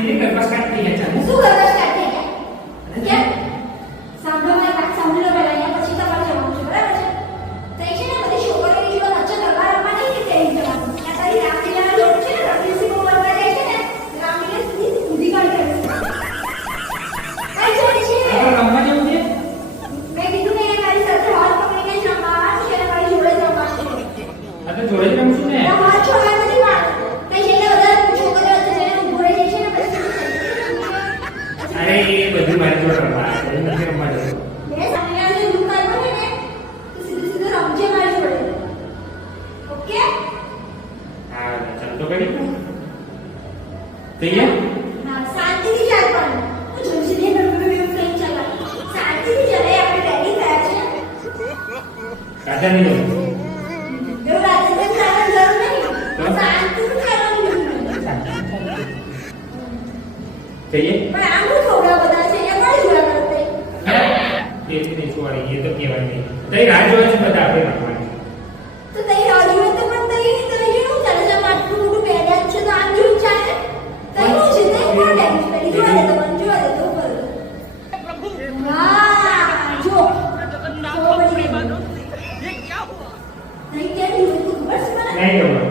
શાંતિથી ગરબા સ્ટાર્ટ થઈ ગયા. ચાલો. શું કરવા સ્ટાર્ટ થઈ ગયા? કેમ? સાંભળો મારી વાત સાંભળી લો પહેલા, અહીંયા પછી તમારે જવાનું છે, બરાબર છે? તો એ છે ને બધી છોકરીઓની જોડે વચ્ચે ગરબા રમવા નહીં નીકળી જવાનું. આ તારી રામલીલાનો લોટ છે ને, રણવીરસિંહ બહુ બનવા જાય છે ને, રામલીલા સુધી ઊંધી કાઢી કાઢે છે. કઈ જોડે છે? આપણે રમવા જેવું છે? મેં કીધું ને મારી સાથે હાથ પકડીને જ રમવાનું છે ને મારી જોડે જ રમવાનું છે. આ તો જોડે જ રમશું ને. ના, હાથ છોડવા નથી માંગતો. કઈ છે કે બધા છોકરીઓ વચ્ચે જઈને ઊભો રહી જાય છે ને પછી અરે એ બધું મારી જોડે રમવા આવે. નથી રમવા જવું. મેં સામેવાળાને લુક આપ્યો છે ને તો સીધું સીધું રમજે મારી જોડે. ઓકે? હા ચાલ તો કરી. તૈયાર? હા, શાંતિથી ચાલ પણ. હું જલ્દી એવું નહીં ચાલવાનું. શાંતિથી ચાલે. આપણે રેડી થયા છે. કાકા નહીં જવું. એવું રાજેન્દ્ર ચાલવાની જરૂર નહીં. શાંતિથી ચાલવાની જરૂર નહીં. તૈયાર? પણ આમ શું થોડા બધા છે એ કોણ જોયા કરતે? તેથી નહીં છોડી. એ તો કહેવાય નહીં. તઈ રાહ જોવે છે બધા આપણે રમવાની. તો તઈ રાજુ તો પણ તઈ જેવું ચાલે છે. આટલું મોટું બેડા છે તો આમ જેવું ચાલે. તઈ શું છે? તઈ કોણ ડેન્સ કરી? જોવા દે તો મને જોવા દે તો ઉપર. વાહ! જો. જો બની ગયું. તઈ કેમ જોયું તું ખબર છે મને? નહીં ખબર.